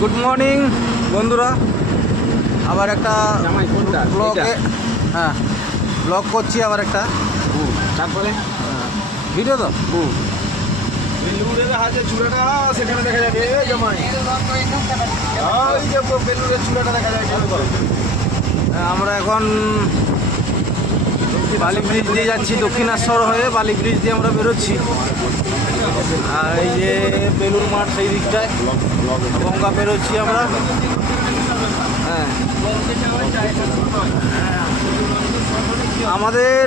Good morning বন্ধুরা, আবার একটা ব্লগে ব্লগ করছি আবার একটা। তারপরে ভিডিও তো বেলুড়ের হাতে চূড়াটা সেখানে দেখা যাবে। এই জামাই ওই যে বেলুড়ের চূড়াটা দেখা যায়। আমরা এখন বালি ব্রিজ দিয়ে যাচ্ছি, দক্ষিণেশ্বর হয়ে বালি ব্রিজ দিয়ে আমরা বেরোচ্ছি। আর এই যে বেলুর মাঠ সেই দিকটায় গঙ্গা বেরোচ্ছি আমরা। হ্যাঁ, আমাদের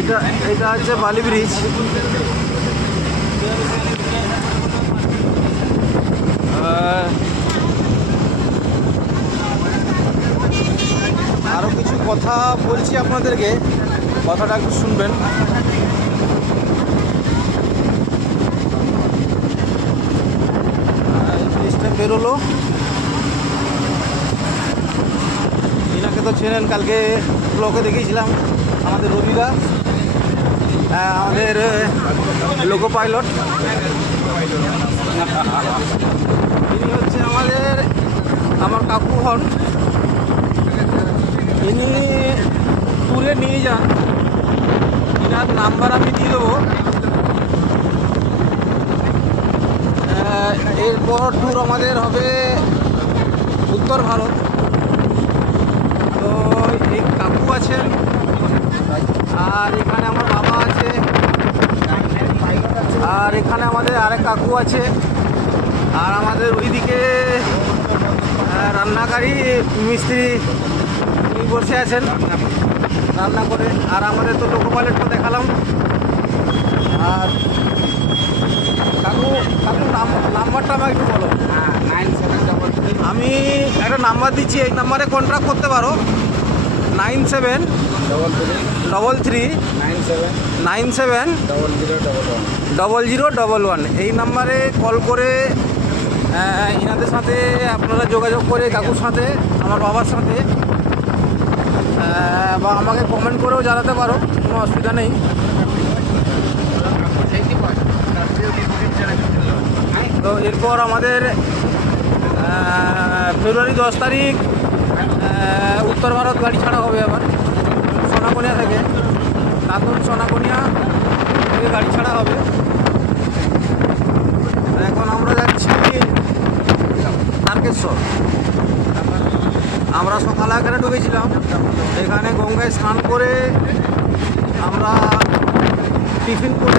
এটা হচ্ছে বালি ব্রিজ। আরও কিছু কথা বলছি আপনাদেরকে, কথাটা একটু শুনবেন। এই ব্রিজটা বেরোলো, এনাকে তো চেনেন, কালকে ব্লগে দেখিয়েছিলাম আমাদের রবিদা, আমাদের লোকো পাইলট। ইনি হচ্ছে আমার কাকু হন। ইনি ট্যুরে নিয়ে যান, এনার নাম্বার আমি দিয়ে দেবো। এরপর ট্যুর আমাদের হবে উত্তর ভারত। তো এই কাকু আছেন, আর এখানে আমার বাবা আছে, আর এখানে আমাদের আরেক কাকু আছে, আর আমাদের ওইদিকে রান্নাকারী মিস্ত্রি উনি বসে আছেন রান্না করে। আর আমাদের তো লোকো পাইলটটা দেখালাম। আর কাকু নাম্বারটা আমাকে একটু বলো। 9733 আমি একটা নাম্বার দিচ্ছি, এই নাম্বারে কন্ট্যাক্ট করতে পারো। 9733970011। এই নাম্বারে কল করে ইনাদের সাথে আপনারা যোগাযোগ করে কাকুর সাথে, আমার বাবার সাথে, বা আমাকে কমেন্ট করেও জানাতে পারো, কোনো অসুবিধা নেই। তো এরপর আমাদের ফেব্রুয়ারি 10 তারিখ উত্তর ভারত গাড়ি ছাড়া হবে আবার সোনাকনিয়া থেকে, দাঁতন সোনাকনিয়া থেকে গাড়ি ছাড়া হবে। এখন আমরা যাচ্ছি তারকেশ্বর। আমরা সকালে এখানে ঢুকেছিলাম, এখানে গঙ্গায় স্নান করে আমরা টিফিন করে